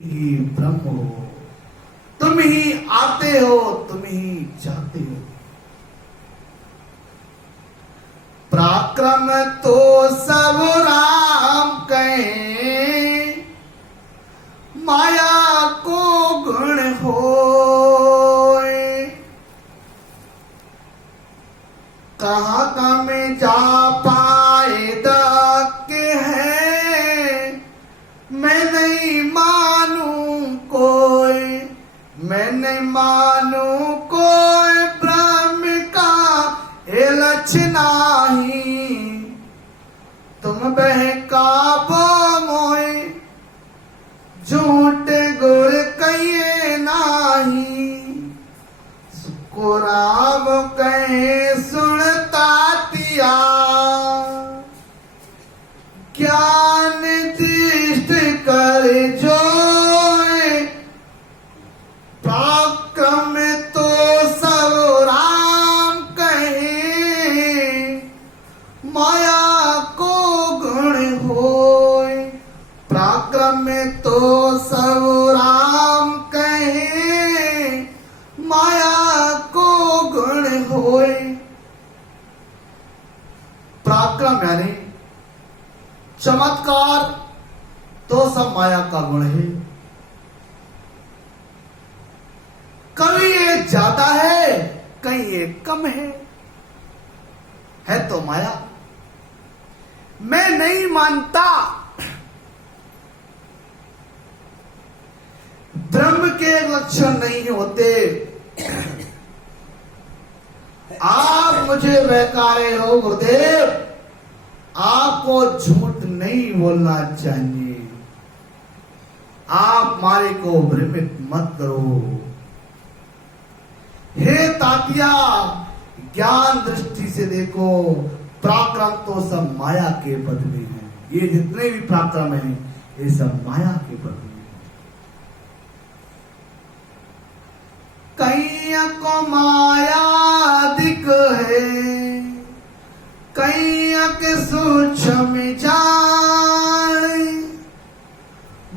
ही ब्रह्म हो, तुम ही आते हो, तुम ही जाते हो। पराक्रम तो सब राम कहे, माया को गुण होए। कहाँ का में जा पाए के है, मैं नहीं मानू कोई, मैं नहीं मानू कोई ब्रह्म का ये लक्ष्य नाही। तुम बहकावो मोए, झूठ गुर कहिए नाही। सुको राम कहे सुनता तिया, ज्ञान दृष्ट कर जोए। पराक्रम तो सब राम कहे, माया को गुण होए। पराक्रम तो सब राम कहे, माया को गुण होए। पराक्रम यानी चमत्कार तो सब माया का गुण है। कभी ये ज्यादा है, कहीं ये कम है तो माया। मैं नहीं मानता ब्रह्म के लक्षण नहीं होते। आप मुझे बहकारे हो गुरुदेव, आपको झूठ नहीं बोलना चाहिए। आप मारे को भ्रमित मत करो। हे तातिया, ज्ञान दृष्टि से देखो, पराक्रम तो सब माया के पद में है। ये जितने भी पराक्रम है, ये सब माया के पद में है। कहीं को माया दिख है, कहीं के सूक्ष्म जान।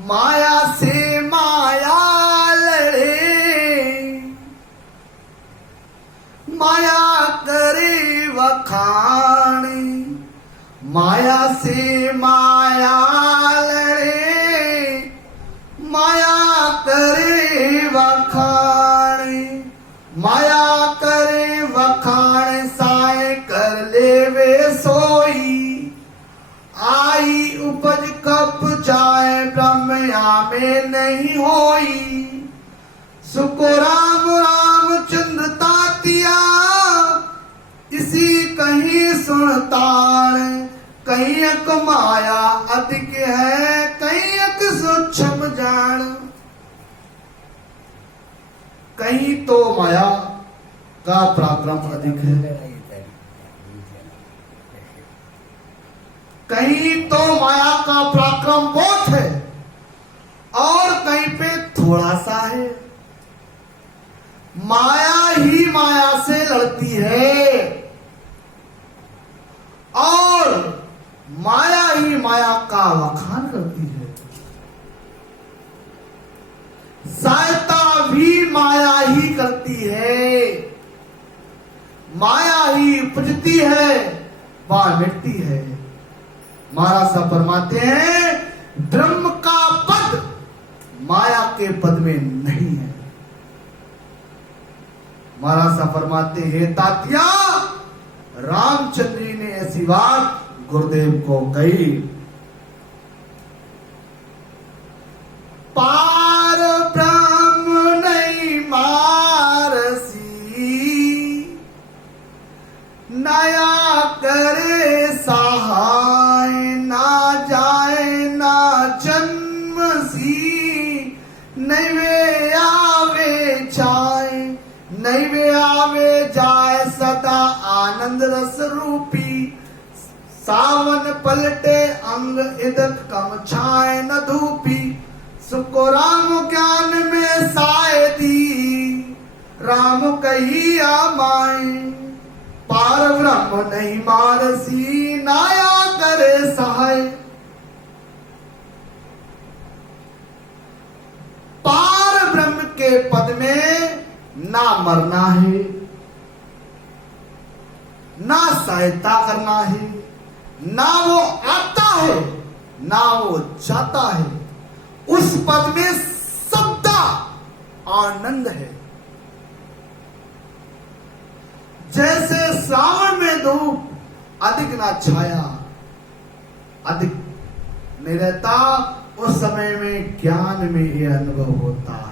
माया से माया लड़े, माया करे वखाण। माया से माया लड़े, माया करे वखाण। माया करे वखाण, साए कर लेवे सोई। आई उपज कप जाए, ब्रह्मया में नहीं होई। सुको राम रामचंद्र तातिया, इसी कहीं सुनतार। कहीं एक माया अधिक है, कहीं एक सूक्ष्म जान। कहीं तो माया का पराक्रम अधिक है, कहीं तो माया का पराक्रम बहुत है, और कहीं पे थोड़ा सा है। माया ही माया से लड़ती है, और माया ही माया का वखान करती है। सहायता भी माया ही करती है। माया ही उपजती है, वह मिटती है। महाराज साहब फरमाते हैं, ब्रह्म का पद माया के पद में नहीं है। महाराज साहब फरमाते हैं, तातिया, रामचंद्र जी ने ऐसी बात गुरुदेव को कही। पार ब्रह्म नहीं मारसी, नया करे सहाय। ना जाए ना जन्म सी, नहीं वे आवे जाए। नहीं वे आवे जाए, सदा आनंद रस रूपी। सावन पलटे अंग, इदक कम छाए न धूपी। सुको राम ज्ञान में साए दी, राम कही आमाए। पार ब्रह्म नहीं मारसी, नाया करे सहाय। के पद में ना मरना है, ना सहायता करना है, ना वो आता है ना वो जाता है। उस पद में सदा आनंद है। जैसे श्रावण में धूप अधिक ना छाया अधिक नहीं रहता, उस समय में ज्ञान में यह अनुभव होता है।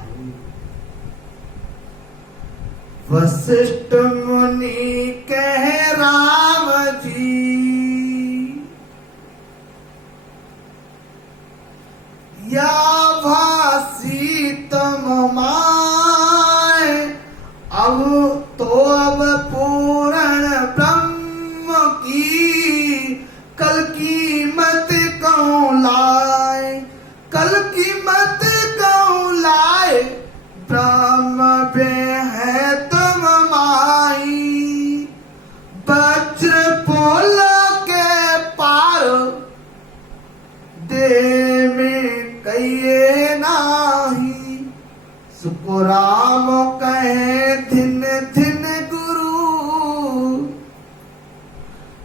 वशिष्ठ मुनि कह राम जी, या भासी तुम माए, अब तो अब पूर्ण ब्रह्म की कल कीमत कौन लाए, कल कीमत कौन लाए, ब्रह्म में है तुम माई। वज्र पोल के पार दे में कहिए नाही, सुखराम कहे धिन धिन गुरु,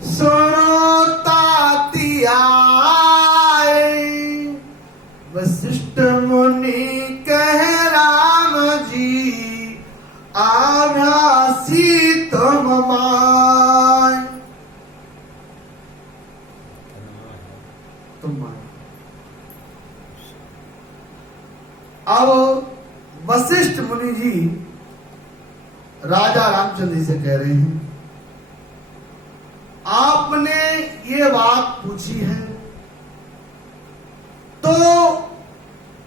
सुनो तातिया। वशिष्ठ मुनि कह राम जी, आभ्यासी तुम माय, तुम माय। अब वशिष्ठ मुनि जी राजा रामचंद्र जी से कह रहे हैं, आपने ये बात पूछी है तो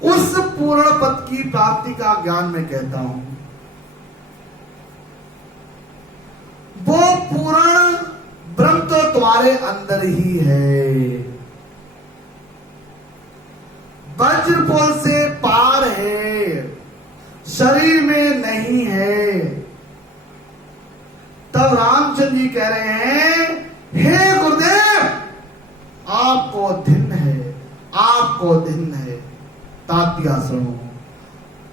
उस पूर्ण पद की प्राप्ति का ज्ञान मैं कहता हूं। वो पूर्ण ब्रह्म तो तुम्हारे अंदर ही है, वज्रपोल से पार है, शरीर में नहीं है। तब रामचंद्र जी कह रहे हैं, हे गुरुदेव आपको धिन है, आपको धिन है। तात्या सुनो।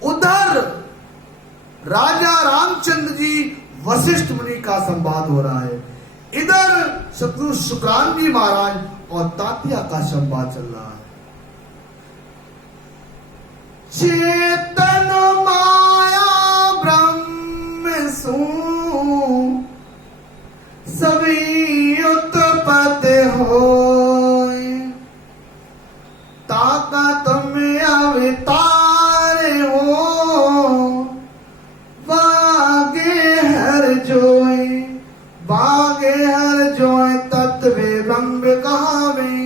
उधर राजा रामचंद्र जी वशिष्ठ मुनि का संवाद हो रहा है, इधर शत्रु शुक्रान जी महाराज और तात्या का संवाद चल रहा है। चेतन माया ब्रह्म सु सभी उत्पत्ति होय, ताकत में अवतार हो, बागे हर जोय, बागे हर जोय तत्वे ब्रह्म कहावे,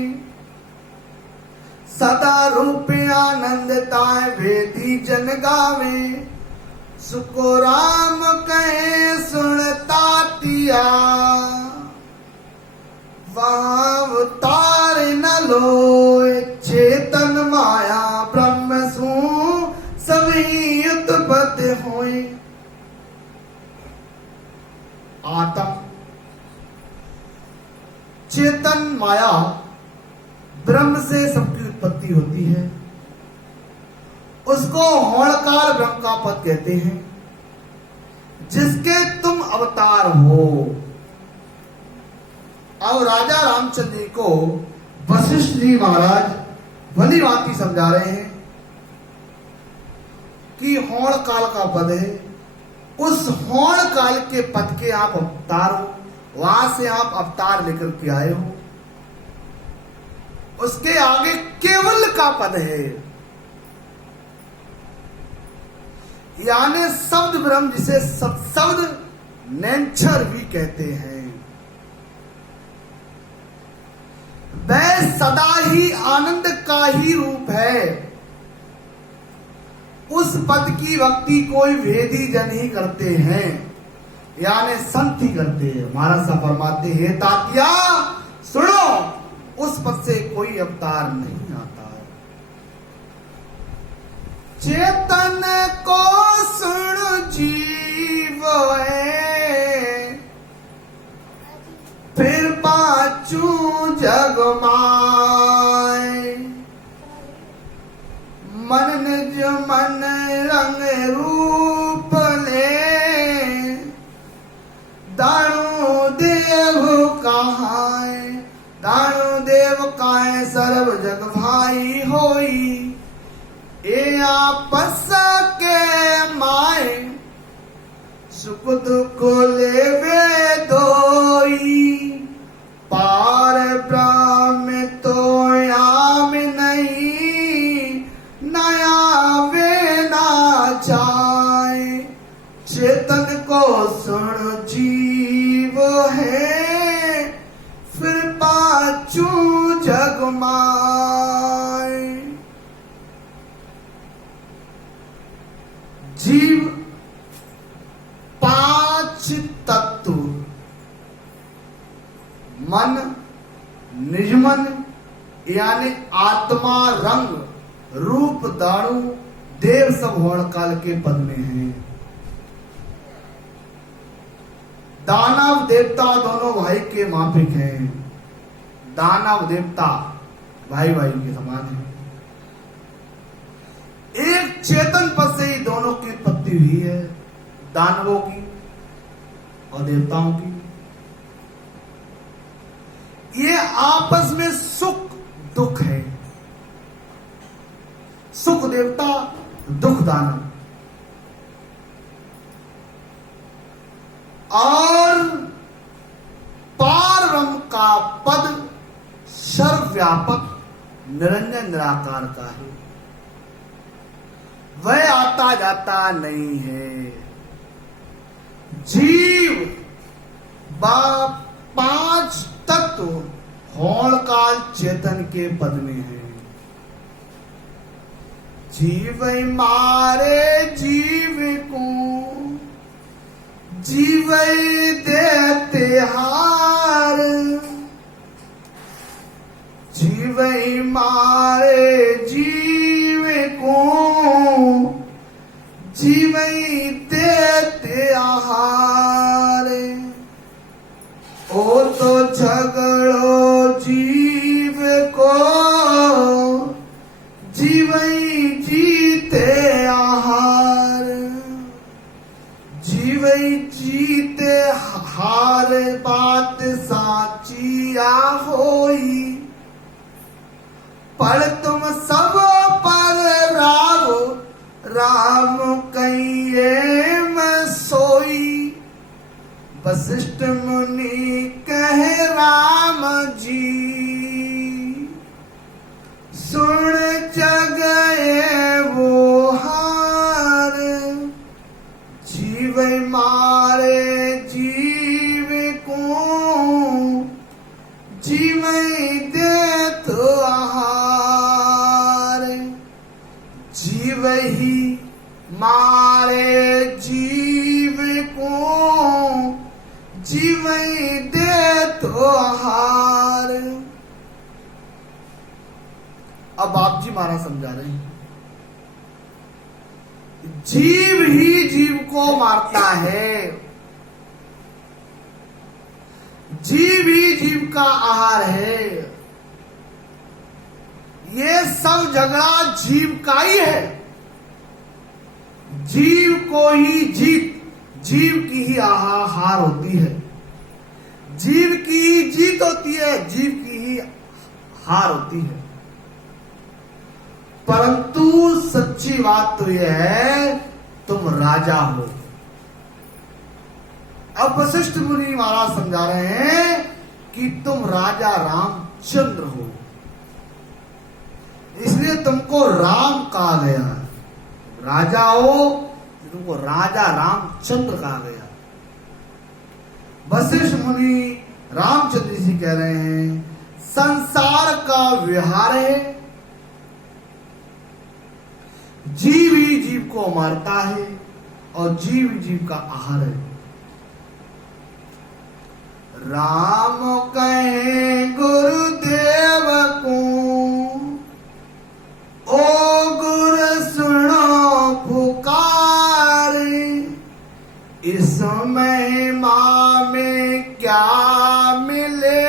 सदा रूप आनंदताए वेदी जन गावे, सुको राम कहे सुनता तिया, वहां तार न लोए, चेतन माया ब्रह्म सु सभी उत्पत्ति होए। आत्म चेतन माया ब्रह्म से सबकी उत्पत्ति होती है, उसको होणकाल ब्रह्म का पद कहते हैं, जिसके तुम अवतार हो। और राजा रामचंद्र जी को वशिष्ठ जी महाराज भली भांति समझा रहे हैं कि होण काल का पद है, उस होण काल के पद के आप अवतार हो, वहां से आप अवतार लेकर के आए हो। उसके आगे केवल का पद है, यानी शब्द ब्रह्म, जिसे शब्द नेचर भी कहते हैं। वह सदा ही आनंद का ही रूप है। उस पद की भक्ति कोई वेदी जन ही करते हैं, यानी संत ही करते हैं। महाराज साहब फरमाते हैं, तात्या सुनो, उस पद से कोई अवतार नहीं आता है। चेतन को सुन जीव फिर पाचू जग माय, मन निज मन रंग रूप ये आपस के माए सुख दुख लेवे दोई पार ब्रह्म तो आम नहीं नया वे ना जाए चेतन को सुन जीव है फिर पाचू जग माए जीव पांच तत्व मन निजमन यानी आत्मा रंग रूप दाणु देव सब होण काल के पद में हैं। दानव देवता दोनों भाई के माफिक हैं। दानव देवता भाई भाई के समान है। एक चेतन पद से ही दोनों की उत्पत्ति हुई है, दानवों की और देवताओं की। ये आपस में सुख दुख है, सुख देवता दुख दानव। और पारब्रह्म का पद सर्वव्यापक निरंजन निराकार का है, वह आता जाता नहीं है। जीव पांच तत्व होण काल चेतन के पद में है। जीव मारे जीव को जीव देते हार, जीव मारे जीव को जीव देते आहार। ओ तो झगड़ो जीव को जीव जीते आहार, जीव जीते हार बात साची आ होई। पर तुम सब पर राव राम कहिए मैं सोई। वशिष्ठ मुनि कहे राम जी सुन जगए वो हार। जीव मारे जीव को जीव दे तो आहार। जीव ही मारे जीव को जीव दे तो आहार। अब आप जी महाराज समझा रहे हैं, जीव ही जीव को मारता है, जीव ही जीव का आहार है। ये सब झगड़ा जीव का ही है। जीव को ही जीत, जीव की ही हार होती है। जीव की ही जीत होती है, जीव की ही हार होती है। परंतु सच्ची बात तो यह है तुम राजा हो। अब वशिष्ठ मुनि महाराज समझा रहे हैं कि तुम राजा रामचंद्र हो, इसलिए तुमको राम कहा गया। राजा हो, तुमको राजा रामचंद्र कहा गया। वशिष्ठ मुनि रामचंद्र जी कह रहे हैं संसार का व्यवहार है, जीव ही जीव को मारता है और जीव जीव का आहार है। राम कहे गुरुदेव को ओ गुरु सुनो पुकार। इस महिमा में क्या मिले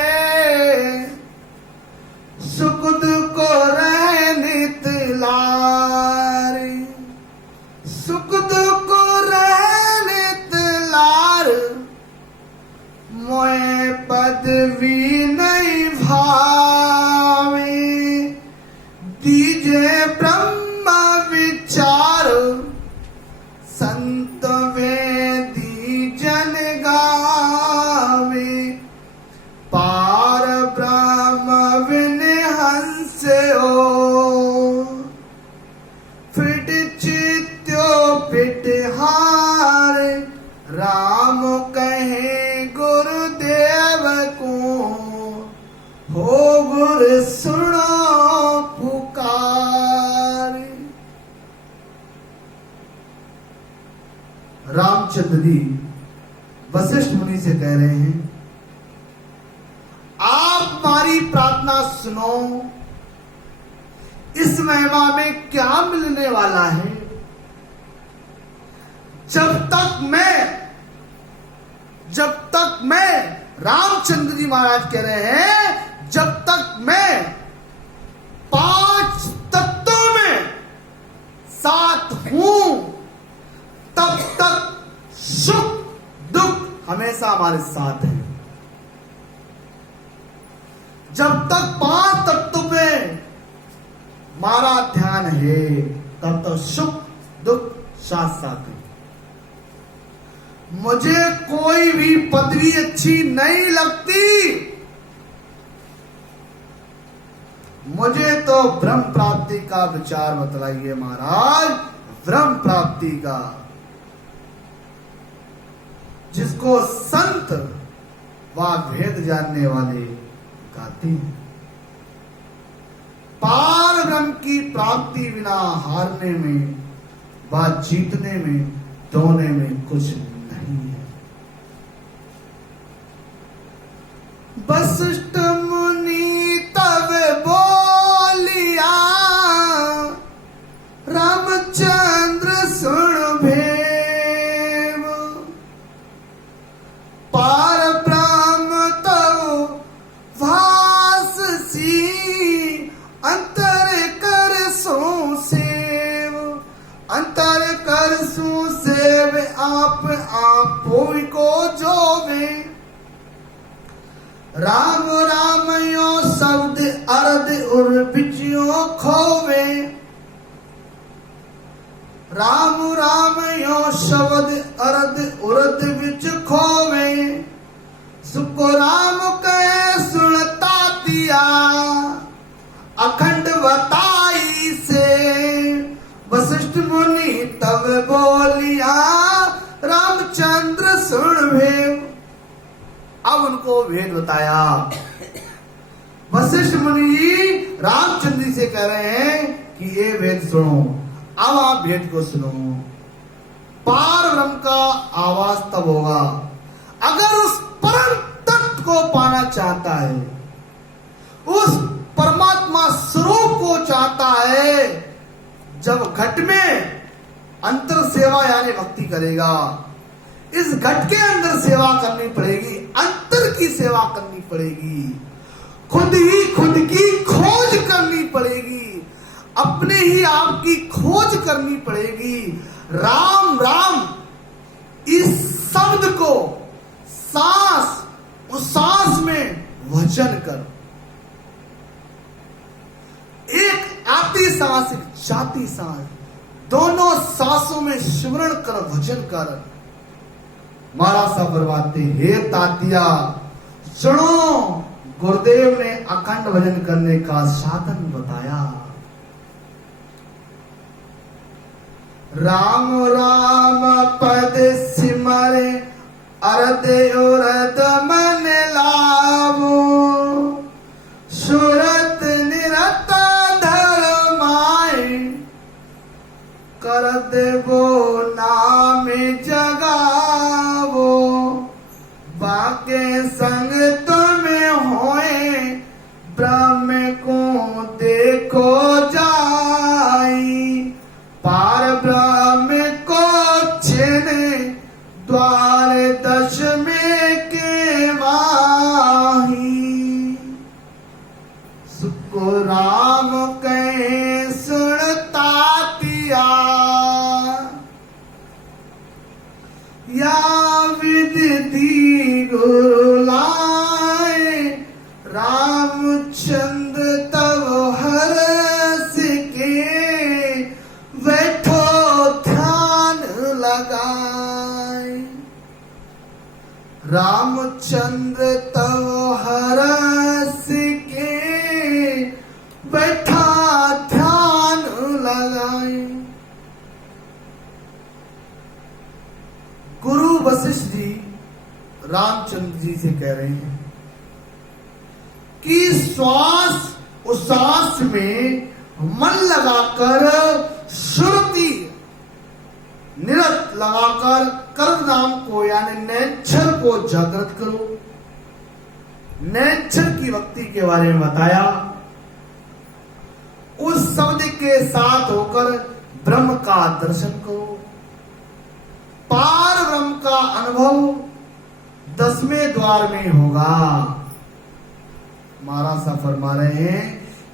सुख दुख रहे नित लार। सुख दुख रहे नित लार मोए पदवी नहीं भावे दीजे ब्रह्म पिटहारे, राम कहे गुरुदेव को, हो गुरु सुनो पुकार। रामचंद्र जी वशिष्ठ मुनि से कह रहे हैं, आप हमारी प्रार्थना सुनो, इस महिमा में क्या मिलने वाला है। जब तक मैं रामचंद्र जी महाराज कह रहे हैं, जब तक मैं 5 तत्वों में साथ हूं, तब तक सुख दुख हमेशा हमारे साथ है। जब तक 5 तत्वों पे हमारा ध्यान है, तब तक सुख दुख साथ साथ है। मुझे कोई भी पदवी अच्छी नहीं लगती, मुझे तो ब्रह्म प्राप्ति का विचार बतलाइए महाराज, ब्रह्म प्राप्ति का, जिसको संत व भेद जानने वाले कहते हैं। पार ब्रह्म की प्राप्ति बिना हारने में व जीतने में, दोने में कुछ नहीं है। वशिष्ठ मुनि तब बोलिया, रामचंद्र सुन भेव, पार ब्रह्म तव भास सी, अंतर कर सो सेव, अंतर कर सो सेव, आप को जोवे। राम राम यो शब्द अर्ध उर बिचियो खोवे, राम राम यो शब्द अर्ध उर्द बिच खोवे। सुको राम कहे सुनता दिया, अखंड बताई से, वशिष्ठ मुनि तब बोलिया, रामचंद्र सुन भेव। अब उनको भेद बताया। वशिष्ठ मुनि रामचंद्र जी से कह रहे हैं कि ये भेद सुनो। अब आप भेद को सुनो। पार ब्रह्म का आवाज तब होगा अगर उस परम तत्व को पाना चाहता है, उस परमात्मा स्वरूप को चाहता है, जब घट में अंतर सेवा यानी भक्ति करेगा। इस घट के अंदर सेवा करनी पड़ेगी, अंतर की सेवा करनी पड़ेगी, खुद ही खुद की खोज करनी पड़ेगी, अपने ही आप की खोज करनी पड़ेगी। राम राम इस शब्द को सांस, उस सांस में वचन कर, एक आती सांस एक जाती सांस, दोनों सांसों में सिमरण कर, भजन कर। महाराज साहब फरमाते, हे तातिया सुनो, गुरुदेव ने अखंड भजन करने का साधन बताया। राम राम पद सिमरे, अर्ध उर्ध मन लावो, सुरत निरत धर्माए, कर देवो नाम जगावो, बाके संग तुम्हें होए, ब्रह्म को देखो जाई, पार ब्रह्म को छेने, द्वार दश में के माही। सुको राम कहे सुनता तिया, या विधि दी गुरु लाए, रामचंद्र तब हरस के, बैठो ध्यान लगाए। रामचंद्र तब हरस के, बैठा ध्यान लगाए। वशिष्ठ जी रामचंद्र जी से कह रहे हैं कि श्वास उश्वास में मन लगाकर श्रुति निरत लगाकर कर्म नाम को यानी नैच्छर को जागृत करो। नैच्छर की भक्ति के बारे में बताया। उस शब्द के साथ होकर ब्रह्म का दर्शन करो। पार ब्रह्म का अनुभव 10वें द्वार में होगा। महाराज साहब फरमा रहे हैं,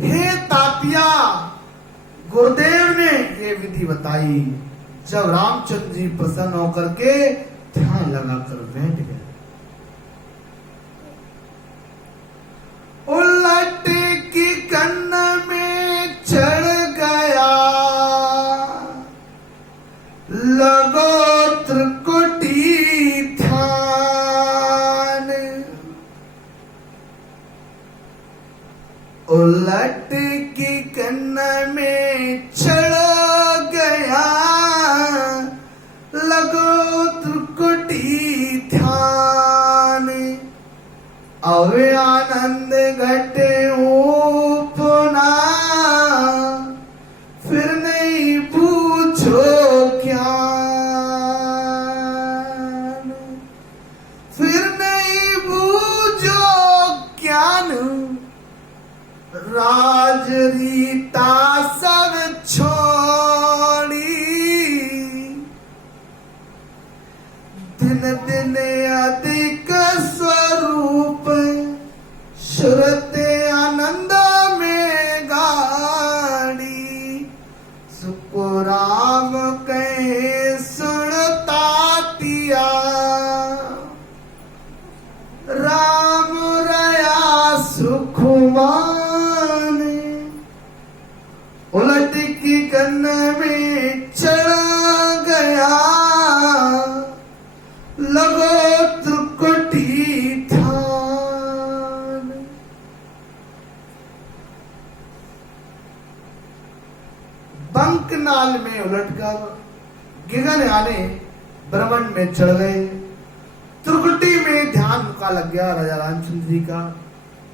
हे तातिया, गुरुदेव ने ये विधि बताई जब रामचंद्र जी प्रसन्न होकर के ध्यान लगाकर बैठ गए। उलट की कन्न में चढ़ गया, लगो त्रिकुटी ध्यान। उलट की कन्न में चढ़ गया, लगो त्रिकुटी ध्यान। अवे आनंद घटे उपना, फिर नहीं पूछो ज्ञान, फिर नहीं पूछो ज्ञान। राज रीता सब छोड़ी, दिन दिन अधिक स्वरूप श्रुत आनंद में गाड़ी। सुखराम कहे सुनता तिया, राम रया सुखमान। उलट की कन्न में चढ़ गया, लगो त्रिकुटी ध्यान। बंकनाल में उलटकर गिगन यानी ब्रह्मांड में चढ़ गए। त्रिकुटी में ध्यान का लग गया राजा रामचंद्र जी का।